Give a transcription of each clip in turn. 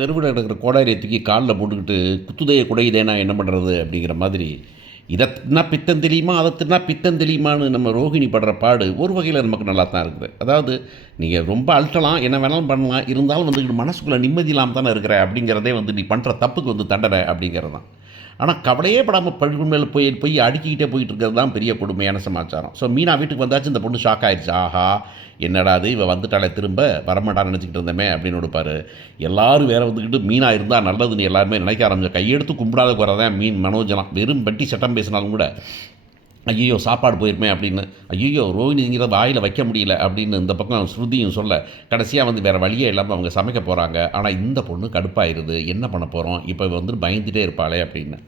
தெருவில் இருக்கிற கோடாரியை தூக்கி காலில் போட்டுக்கிட்டு குத்துதைய குடையுதேனா என்ன பண்ணுறது அப்படிங்கிற மாதிரி இதை தின்னா பித்தம் தெரியுமா அதை தின்னா பித்தம் தெரியுமான்னு நம்ம ரோஹிணி படுற பாடு ஒரு வகையில் நமக்கு நல்லா தான் இருக்குது. அதாவது நீங்கள் ரொம்ப அழட்டலாம், என்ன வேணாலும் பண்ணலாம், இருந்தாலும் வந்துக்கிட்டு மனசுக்குள்ளே நிம்மதி இல்லாமல் தானே இருக்கிற அப்படிங்கிறதே நீ பண்ணுற தப்புக்கு தண்டனை அப்படிங்கிறது தான். ஆனால் கவலையே படாமல் பழுப்பு மேலே போய் அடுக்கிக்கிட்டே போயிட்டு இருக்கிறது தான் பெரிய கொடுமையான சமாச்சாரம். ஸோ மீனா வீட்டுக்கு வந்தாச்சு, இந்த பொண்ணு ஷாக் ஆயிடுச்சு. ஆஹா, என்னடா அது இவ வந்துட்டாலே திரும்ப வரமாட்டான்னு நினச்சிக்கிட்டு இருந்தோமே அப்படின்னு கொடுப்பாரு. எல்லோரும் வேறு மீனா இருந்தால் நல்லதுன்னு எல்லாருமே நினைக்க ஆரம்பிச்ச. கையெடுத்து கும்பிடாத குறதான் மனோஜலாம். வெறும் பட்டி சட்டம் பேசினாலும் கூட ஐயோ சாப்பாடு போயிருமே அப்படின்னு, ஐயோ ரோஹிணிங்கிற வாயில் வைக்க முடியல அப்படின்னு இந்த பக்கம் ஸ்ருதியும் சொல்ல, கடைசியாக வேறு வழியே இல்லாமல் அவங்க சமைக்க போகிறாங்க. ஆனால் இந்த பொண்ணு கடுப்பாயிருது, என்ன பண்ண போகிறோம் இப்போ பயந்துகிட்டே இருப்பாளே அப்படின்னு.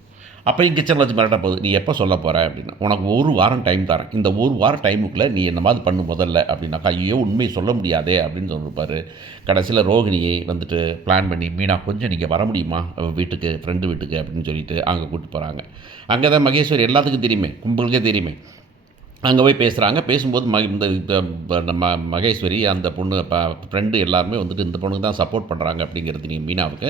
அப்போ கிச்சனில் வச்சு மிரட்ட போகுது, நீ எப்போ சொல்ல போகிற அப்படின்னா, உனக்கு ஒரு வாரம் டைம் தரேன், இந்த ஒரு வாரம் டைமுக்குள்ளே நீ என்ன மாதிரி பண்ணு முதல்ல அப்படின்னாக்கா, ஐயோ உண்மையை சொல்ல முடியாதே அப்படின்னு சொல்லியிருப்பார். கடைசியில் ரோஹிணியை பிளான் பண்ணி, மீனா கொஞ்சம் நீங்கள் வர முடியுமா வீட்டுக்கு, ஃப்ரெண்டு வீட்டுக்கு அப்படின்னு சொல்லிட்டு அங்கே கூப்பிட்டு போகிறாங்க. அங்கே தான் மகேஸ்வரி எல்லாத்துக்கும் தெரியுமே, கும்பலுக்கே தெரியுமே. அங்கே போய் பேசுகிறாங்க. பேசும்போது நம்ம மகேஸ்வரி அந்த பொண்ணு ஃப்ரெண்டு எல்லாருமே இந்த பொண்ணுக்கு தான் சப்போர்ட் பண்ணுறாங்க அப்படிங்கிறது நீ மீனாவுக்கு.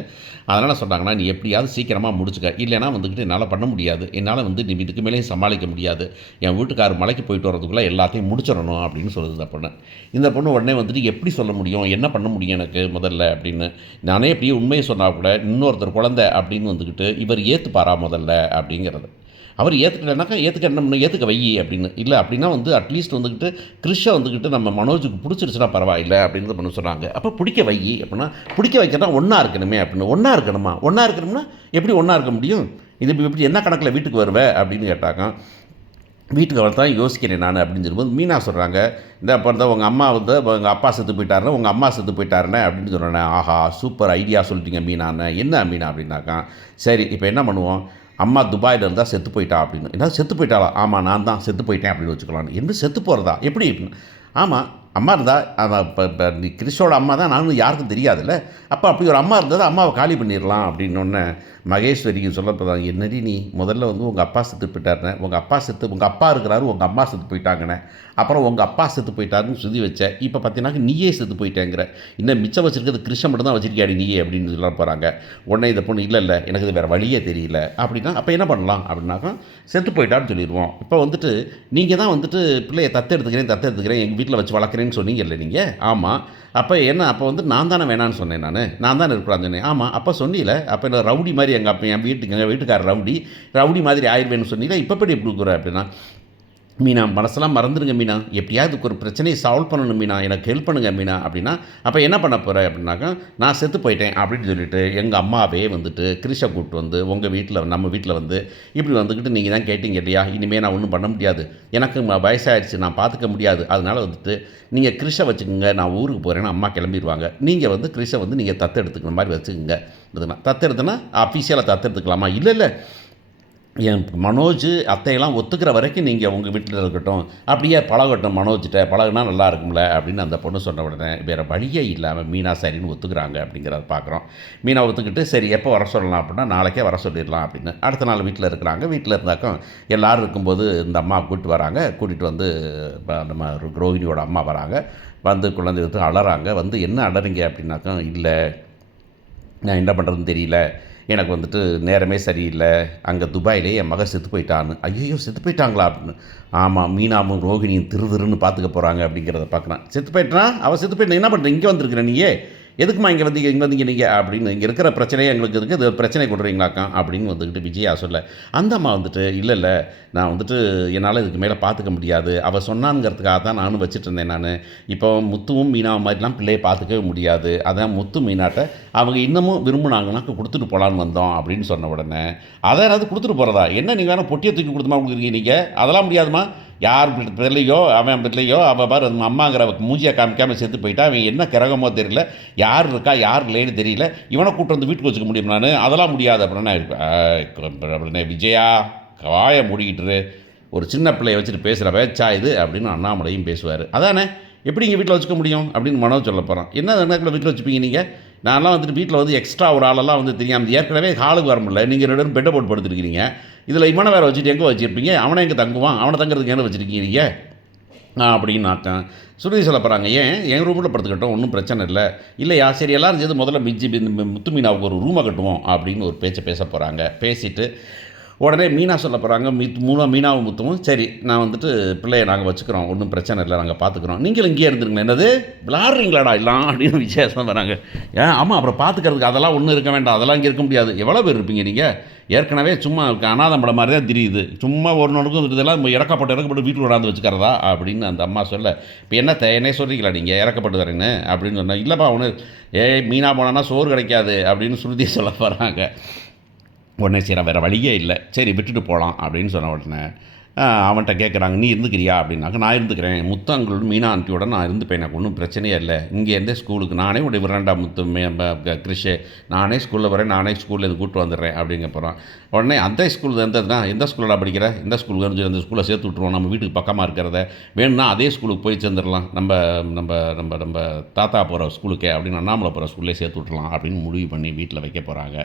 அதனால் சொன்னாங்கன்னா, நீ எப்படியாவது சீக்கிரமாக முடிச்சுக்க, இல்லைனா என்னால் பண்ண முடியாது, என்னால் நீ இதுக்கு மேலேயும் சமாளிக்க முடியாது, என் வீட்டுக்காரர் மலைக்கு போயிட்டு வரதுக்குள்ளே எல்லாத்தையும் முடிச்சிடணும் அப்படின்னு சொல்லுது இந்த பொண்ணு. இந்த பொண்ணு உடனே எப்படி சொல்ல முடியும், என்ன பண்ண முடியும் எனக்கு முதல்ல அப்படின்னு. நானே எப்படியே உண்மையை சொன்னால் கூட இன்னொருத்தர் குழந்தை அப்படின்னு இவர் ஏற்றுப்பாரா முதல்ல அப்படிங்கிறது. அவர் ஏற்றுக்கலைனாக்கா ஏற்றுக்க என்ன பண்ணணும், ஏற்றுக்க வை அப்படின்னு. இல்லை அப்படின்னா அட்லீஸ்ட் கிறிஷை நம்ம மனோஜுக்கு பிடிச்சிருச்சுன்னா பரவாயில்லை அப்படின்னு பண்ண சொன்னாங்க. அப்போ பிடிக்க வை அப்படின்னா, பிடிக்க வைக்கிறதா ஒன்றா இருக்கணுமே அப்படின்னு. ஒன்றா இருக்கணும்னா எப்படி ஒன்றா இருக்க முடியும், இது இப்படி என்ன கணக்கில் வீட்டுக்கு வருவேன் அப்படின்னு கேட்டாங்க. வீட்டுக்கு வர தான் யோசிக்கிறேன் நான் அப்படின்னு சொல்லும்போது மீனா சொல்கிறாங்க, இந்த அப்போ உங்கள் அம்மா உங்கள் அப்பா செத்து போயிட்டாருன்னு, உங்கள் அம்மா செத்து போயிட்டாருன்னு அப்படின்னு சொல்கிறேன். ஆஹா சூப்பர் ஐடியா சொல்லிட்டீங்க மீனான்னு. என்ன மீனா அப்படின்னாக்கா, சரி இப்போ என்ன பண்ணுவோம், அம்மா துபாயில் இருந்தால் செத்து போயிட்டா அப்படின்னு. என்ன செத்து போயிட்டாளா? ஆமாம் நான் தான் செத்து போயிட்டேன் அப்படின்னு வச்சுக்கலான்னு. என்ன செத்து போகிறதா எப்படி அப்படின்னு. ஆமாம் அம்மா இருந்தால் இப்போ நீ கிறிஷோட அம்மா தான், நானும் யாருக்கும் தெரியாதுல்ல, அப்போ அப்படி ஒரு அம்மா இருந்தது, அம்மாவை காலி பண்ணிடலாம் அப்படின்னொன்னே மகேஸ்வரிக்கு சொல்லப்போதாங்க, என்னடி நீ முதல்ல உங்கள் அப்பா செத்து போயிட்டாருனே, உங்கள் அப்பா இருக்கிறாரு, உங்கள் அம்மா செத்து போயிட்டாங்கண்ணே, அப்புறம் உங்கள் அப்பா செத்து போயிட்டாருன்னு சுதி வச்சேன், இப்போ பார்த்தீங்கன்னா நீயே செத்து போயிட்டேங்கிற, இன்னும் மிச்சம் வச்சுருக்கிறது கிருஷ்ணன் மட்டும் தான் வச்சிருக்கியாடி நீயே அப்படின்னு சொல்ல போகிறாங்க. உடனே இந்த பொண்ணு இல்லை எனக்கு இது வேறு வழியே தெரியல அப்படின்னா, அப்போ என்ன பண்ணலாம் அப்படின்னாக்கா, செத்து போயிட்டான்னு சொல்லிடுவோம். இப்போ நீங்கள் தான் பிள்ளையை தத்தெடுத்துக்கிறேன் எங்கள் வீட்டில் வச்சு வளர்க்குறேன்னு சொன்னீங்க இல்லை நீங்கள். ஆமாம் அப்போ என்ன, அப்போ நான் தானே வேணான்னு சொன்னேன், நான் தானே இருக்கிறான்னு சொன்னேன். ஆமாம் அப்போ சொன்னீல, அப்போ என்ன ரவுடி மாதிரி எங்கள் வீட்டுக்காரர் ரவுடி மாதிரி ஆயிடுவேன்னு சொன்னீங்களா, இப்போ எப்படி கொடுக்குற அப்படின்னா, மீனா மனசெல்லாம் மறந்துடுங்க மீனா, எப்படியாவது ஒரு பிரச்சனையை சால்வ் பண்ணணும் மீனா, எனக்கு ஹெல்ப் பண்ணுங்க மீனா அப்படின்னா, அப்போ என்ன பண்ண போகிறேன் அப்படின்னாக்கா, நான் செத்து போயிட்டேன் அப்படின்னு சொல்லிட்டு எங்கள் அம்மாவே கிறிஷை கூப்பிட்டு உங்கள் வீட்டில் நம்ம வீட்டில் இப்படி நீங்கள் தான் கேட்டீங்க இல்லையா, இனிமேல் நான் ஒன்றும் பண்ண முடியாது, எனக்கு வயசாகிடுச்சு, நான் பார்த்துக்க முடியாது, அதனால் நீங்கள் கிறிஷை வச்சுக்கோங்க, நான் ஊருக்கு போகிறேன்னா அம்மா கிளம்பிடுவாங்க, நீங்கள் கிறிஷை நீங்கள் தத்தெடுத்துக்கிற மாதிரி வச்சுக்கோங்க. தத்தெடுத்துனா அஃபீஷியலாக தத்தெடுத்துக்கலாமா? இல்லை என் மனோஜ் அத்தையெல்லாம் ஒத்துக்கிற வரைக்கும் நீங்கள் உங்கள் வீட்டில் இருக்கட்டும், அப்படியே பழகட்டும், மனோஜ்கிட்ட பழகுனா நல்லா இருக்கும்ல அப்படின்னு அந்த பொண்ணு சொன்ன உடனே வேறு வழியே இல்லாமல் மீனா சரின்னு ஒத்துக்கிறாங்க அப்படிங்கிறத பார்க்குறோம். மீனா ஒத்துக்கிட்டு சரி எப்போ வர சொல்லலாம் அப்படின்னா, நாளைக்கே வர சொல்லிடலாம் அப்படின்னு. அடுத்த நாள் வீட்டில் இருக்கிறாங்க. வீட்டில் இருந்தாக்கும் எல்லோரும் இருக்கும்போது இந்த அம்மா கூட்டிகிட்டு நம்ம ரோஹிணியோட அம்மா வராங்க. குழந்தை எடுத்து அழறாங்க. என்ன அழறீங்க அப்படின்னாக்கா, இல்லை நான் என்ன பண்ணுறதுன்னு தெரியல, எனக்கு நேரமே சரியில்லை, அங்கே துபாயிலே என் மகன் செத்து போயிட்டான்னு. ஐயோ செத்து போயிட்டாங்களா அப்படின்னு. ஆமாம் மீனாவும் ரோஹிணியும் திருன்னு பார்த்துக்க போகிறாங்க அப்படிங்கிறத பார்க்குறேன். செத்து போயிட்டானா, அவள் செத்து போயிட்டா என்ன பண்ணுற, இங்கே வந்திருக்கிறேன் நீயே, எதுக்குமா இங்கே வந்தீங்க நீங்கள் அப்படின்னு, இங்கே இருக்கிற பிரச்சனையே எங்களுக்கு இருக்குது, இது பிரச்சனை கொடுறீங்களாக்கா அப்படின்னு விஜயா சொல்ல, அந்த அம்மா இல்லை நான் என்னால் இதுக்கு மேலே பார்த்துக்க முடியாது, அவள் சொன்னாங்கிறதுக்காக தான் நானும் வச்சுட்டு இருந்தேன். நான் இப்போ முத்துவும் மீனாவும் மாதிரிலாம் பிள்ளையை பார்த்துக்கவே முடியாது, அதான் முத்து மீனாட்ட அவங்க இன்னமும் விரும்பினாங்கன்னாக்க கொடுத்துட்டு போகலான்னு வந்தோம் அப்படின்னு சொன்ன உடனே, அதை ஏதாவது கொடுத்துட்டு போகிறதா என்ன, நீங்கள் வேணால் பொட்டியை தூக்கி கொடுத்துமா கொடுக்குறீங்க நீங்கள், அதெல்லாம் முடியாதுமா, யார் பிள்ளையோ அவன் பிள்ளையோ அவள் பாரு அம்மாங்கிற மூஞ்சியை காமிக்காமல் செத்து போயிட்டா, அவன் என்ன கிரகமோ தெரியல, யார் இருக்கா யார் இல்லைன்னு தெரியல, இவனை கூப்பிட்டு வீட்டுக்கு வச்சுக்க முடியும் நான், அதெல்லாம் முடியாது அப்படின்னா விஜயா வாயை மூடிக்கிட்டு ஒரு சின்ன பிள்ளையை வச்சுட்டு பேசுகிற பேச்சா இது அப்படின்னு அண்ணாமலையும் பேசுவார். அதானே எப்படி இங்கே வீட்டில் வச்சுக்க முடியும் அப்படின்னு மனோஜ் சொல்ல போகிறான். என்ன நேரத்தில் வீட்டில் வச்சுப்பீங்க நீங்கள், நான்லாம் வீட்டில் எக்ஸ்ட்ரா ஒரு ஆளெல்லாம் தெரியாமல் ஏற்கனவே ஹாலுக்கு வர முடியல, நீங்கள் 2 பேரும் பெட்டை போட்டு படுத்துருக்கிறீங்க, இதில் இவனை வேறு வச்சுட்டு எங்கே வச்சுருப்பீங்க, அவனை எங்கே தங்குவான், அவனை தங்குறதுக்கு என்ன வச்சுருக்கீங்க நீங்கள் அப்படின்னாக்கன் சுருதி சொல்ல போகிறாங்க. ஏன் என் ரூமில் படுத்துக்கிட்டோம், ஒன்றும் பிரச்சனை இல்லை. இல்லையா, சரி எல்லாரும் சேர்ந்து முதல்ல முத்து மீனாவுக்கு ஒரு ரூமை கட்டுவோம் அப்படின்னு ஒரு பேச்சை பேச போகிறாங்க. பேசிட்டு உடனே மீனா சொல்ல போகிறாங்க, மீனாவும் முத்துவும், சரி நான் வந்துட்டு பிள்ளையை நாங்கள் வச்சுக்கிறோம், ஒன்றும் பிரச்சனை இல்லை, நாங்கள் பார்த்துக்குறோம், நீங்களும் இங்கேயே இருந்துருங்களேன். என்னது விளாட்றீங்களாடா எல்லாம் அப்படின்னு விசேஷம் வராங்க. ஏன் ஆமாம், அப்புறம் பார்த்துக்கிறதுக்கு அதெல்லாம் ஒன்றும் இருக்க வேண்டாம், அதெல்லாம் இங்கே இருக்க முடியாது. எவ்வளோ பேர் இருப்பீங்க நீங்கள்? ஏற்கனவே சும்மா அனாதம் படம் மாதிரி தான் தெரியுது, சும்மா ஒரு நாளுக்கும் இதெல்லாம் இறக்கப்பட்டு வீட்டில் விடாந்து வச்சுக்கிறதா அப்படின்னு அந்த அம்மா சொல்ல, இப்போ என்ன சொல்கிறீங்களா நீங்கள் இறக்கப்பட்டு வரேன்னு அப்படின்னு சொன்னேன். இல்லைப்பா ஒன்று மீனா போனான்னா சோறு கிடைக்காது அப்படின்னு சுருதி சொல்ல போகிறாங்க. உடனே சரி வேறு வழியே இல்லை, சரி விட்டுட்டு போகலாம் அப்படின்னு சொன்ன உடனே அவன்கிட்ட கேட்குறாங்க, நீ இருந்துக்கிறியா அப்படின்னாக்க, நான் இருந்துக்கிறேன், முத்தங்களோட மீனா ஆண்டியோட நான் இருந்துப்பேன், எனக்கு ஒன்றும் பிரச்சனையே இல்லை, இங்கேருந்தே ஸ்கூலுக்கு நானே உடைய விரண்டா கிறிஷு, நானே ஸ்கூலில் வரேன், நானே ஸ்கூலில் இது கூப்பிட்டு வந்துடுறேன் அப்படிங்க போகிறான். உடனே அந்த ஸ்கூல் எந்த ஸ்கூலில் படிக்கிற, எந்த ஸ்கூலுக்கு வந்து அந்த ஸ்கூலில் சேர்த்து விட்ருவோம், நம்ம வீட்டுக்கு பக்கமாக இருக்கிறத, வேணும்னா அதே ஸ்கூலுக்கு போய் சேர்ந்துடலாம், நம்ம நம்ம நம்ம நம்ம தாத்தா போகிற ஸ்கூலுக்கே அப்படின்னு அண்ணாமலை போகிற ஸ்கூல்லே சேர்த்து விட்றலாம் அப்படின்னு முடிவு பண்ணி வீட்டில் வைக்க போகிறாங்க.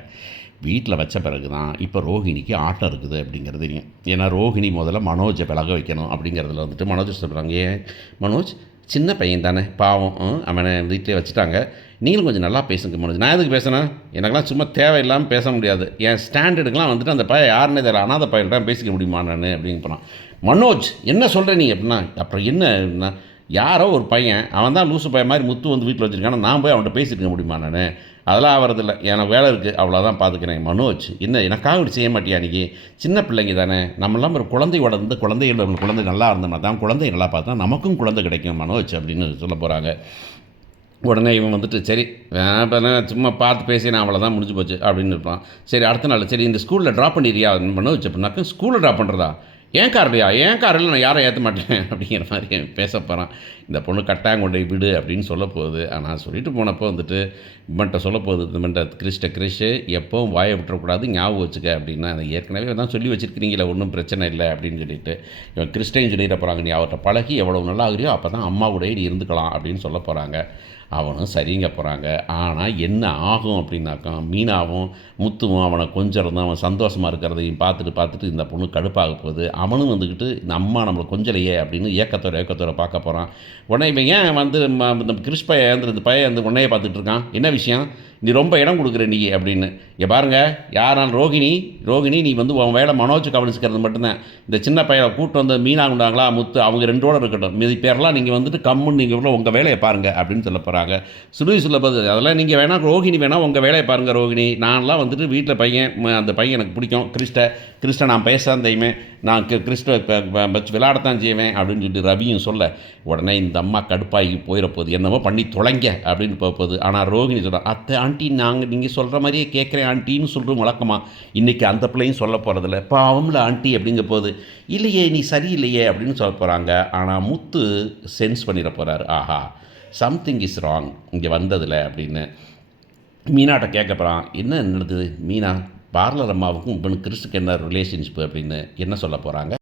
வீட்டில் வச்ச பிறகு தான் இப்போ ரோஹிணிக்கு ஆட்டம் இருக்குது அப்படிங்கிறது தெரியும். ஏன்னா ரோஹிணி முதல்ல மனோஜை விலக வைக்கணும் அப்படிங்கிறதுல வந்துட்டு மனோஜ் சொல்கிறாங்க, ஏன் மனோஜ் சின்ன பையன் தானே பாவம், அவனை வீட்டிலே வச்சுட்டாங்க, நீங்களும் கொஞ்சம் நல்லா பேசுங்க மனோஜ். நான் எதுக்கு பேசினேன், எனக்கெல்லாம் சும்மா தேவையில்லாமல் பேச முடியாது, என் ஸ்டாண்டர்டுக்கெலாம் வந்துட்டு அந்த பையன் யாருன்னே தெரியல, அனாத பையன்தான் பேசிக்க முடியுமா நான் அப்படின்னு போனான். மனோஜ் என்ன சொல்கிற நீ அப்படின்னா, அப்புறம் என்ன யாரோ ஒரு பையன், அவன் தான் லூசு பையன் மாதிரி முத்து வந்து வீட்டில் வச்சுருக்கான, நான் போய் அவன்கிட்ட பேசியிருக்க முடியுமா நான், அதெல்லாம் ஆகிறதில்ல, எனக்கு வேலை இருக்குது, அவ்வளோதான் பார்த்துக்கிறேன். மனோஜ் என்ன எனக்காக இப்படி செய்ய மாட்டியா, அன்றைக்கி சின்ன பிள்ளைங்க தானே, நம்மளாம் ஒரு குழந்தையோட இருந்து குழந்தை நல்லா இருந்தோம்னா தான், குழந்தை நல்லா பார்த்தா நமக்கும் குழந்தை கிடைக்கும் மனோஜ் அப்படின்னு சொல்ல போகிறாங்க. உடனே இவன் வந்துட்டு சரி சும்மா பார்த்து பேசி நான் அவ்வளோதான் முடிஞ்சு போச்சு அப்படின்னு இருப்பான். சரி அடுத்த நாள், சரி இந்த ஸ்கூலில் ட்ராப் பண்ணிடுறியா மனோஜ் அப்படின்னாக்க, ஸ்கூலில் ட்ராப் பண்ணுறதா, ஏன் கார்லையா, ஏன் காரில் நான் யாரை ஏற்ற மாட்டேன் அப்படிங்கிற மாதிரி பேச போகிறான். இந்த பொண்ணு கட்டாயம் கொண்டு விடு அப்படின்னு சொல்ல போகுது. ஆனால் சொல்லிட்டு போனப்போ வந்துட்டு இவன்ட்ட சொல்ல போகுது, இவன்ட்ட கிறிஷு எப்போவும் வாயை விட்டுறக்கூடாது, ஞாபகம் வச்சுக்க அப்படின்னா, அதை ஏற்கனவே தான் சொல்லி வச்சுருக்கிறீங்களே, ஒன்றும் பிரச்சனை இல்லை அப்படின்னு சொல்லிட்டு இவன் கிறிஸ்டையும் சொல்லிட போகிறாங்க, நீ அவர்கிட்ட பழகி எவ்வளோ நல்லா ஆகுறியோ அப்போ தான் அம்மா கூட நீ இருந்துக்கலாம் அப்படின்னு சொல்ல போகிறாங்க. அவனும் சரிங்க போகிறாங்க. ஆனால் என்ன ஆகும் அப்படின்னாக்கா, மீனாவும் முத்துவும் அவனை கொஞ்சம் இருந்தால் அவன் சந்தோஷமாக இருக்கிறதையும் பார்த்துட்டு இந்த பொண்ணு கடுப்பாக போகுது. அவனும் வந்துக்கிட்டு இந்த அம்மா நம்மளை கொஞ்சலையே அப்படின்னு ஏக்கத்தோட பார்க்க போகிறான். உடனே இவன் ஏன் வந்து இந்த கிறிஸ் பையன் இந்த பையன் வந்து உன்னையே பார்த்துட்டு இருக்கான், என்ன விஷயம், நீ ரொம்ப இடம் கொடுக்குற நீ அப்படின்னு. இங்கே பாருங்கள், யாரால் ரோகிணி நீ வந்து உன் வேலை மனோஜ் கவனிச்சுக்கிறது மட்டும்தான், இந்த சின்ன பையனை கூப்பிட்டு வந்து மீனா உண்டாங்களா முத்து அவங்க ரெண்டோடு இருக்கட்டும், மீதி பேரெல்லாம் நீங்கள் வந்துட்டு கம்முன்னு நீங்கள் உங்கள் வேலையை பாருங்கள் அப்படின்னு சொல்ல போகிறாங்க. சுருதி சொல்ல போது, அதெல்லாம் நீங்கள் வேணால் ரோஹிணி வேணால் உங்கள் வேலையை பாருங்கள் ரோஹிணி, நான்லாம் வந்துட்டு வீட்டில் அந்த பையன் எனக்கு பிடிக்கும், கிறிஸ்ட நான் பேசாதான் செய்வேன், நான் கிறிஸ்ட வச்சு விளையாடத்தான் செய்வேன் அப்படின்னு சொல்லிட்டு ரவியும் சொல்ல, உடனே இந்த அம்மா கடுப்பாகி போயிட போகுது, என்னவோ பண்ணி தொலைங்க அப்படின்னு போகுது. ஆனால் ரோஹிணி சொல்கிறான், அத்தை ஆண்டி நீங்கள் சொல்கிற மாதிரியே கேட்குறேன் ஆண்டின்னு சொல்கிறோம் வழக்கமாக, இன்றைக்கி அந்த பிள்ளையும் சொல்ல போகிறதில்ல, பாவம்ல ஆண்டி அப்படிங்க போது, இல்லையே நீ சரியில்லையே அப்படின்னு சொல்ல போகிறாங்க. ஆனால் முத்து சென்ஸ் பண்ணிட போகிறாரு, ஆஹா சம்திங் இஸ் ராங் இங்கே வந்ததில்லை அப்படின்னு. மீனாட்ட கேட்க போகிறான், என்ன நடந்தது மீனா, பார்லர் அம்மாவுக்கும் இப்போ கிறிஸ்துக்கு என்ன ரிலேஷன்ஷிப் அப்படின்னு என்ன சொல்ல போகிறாங்க.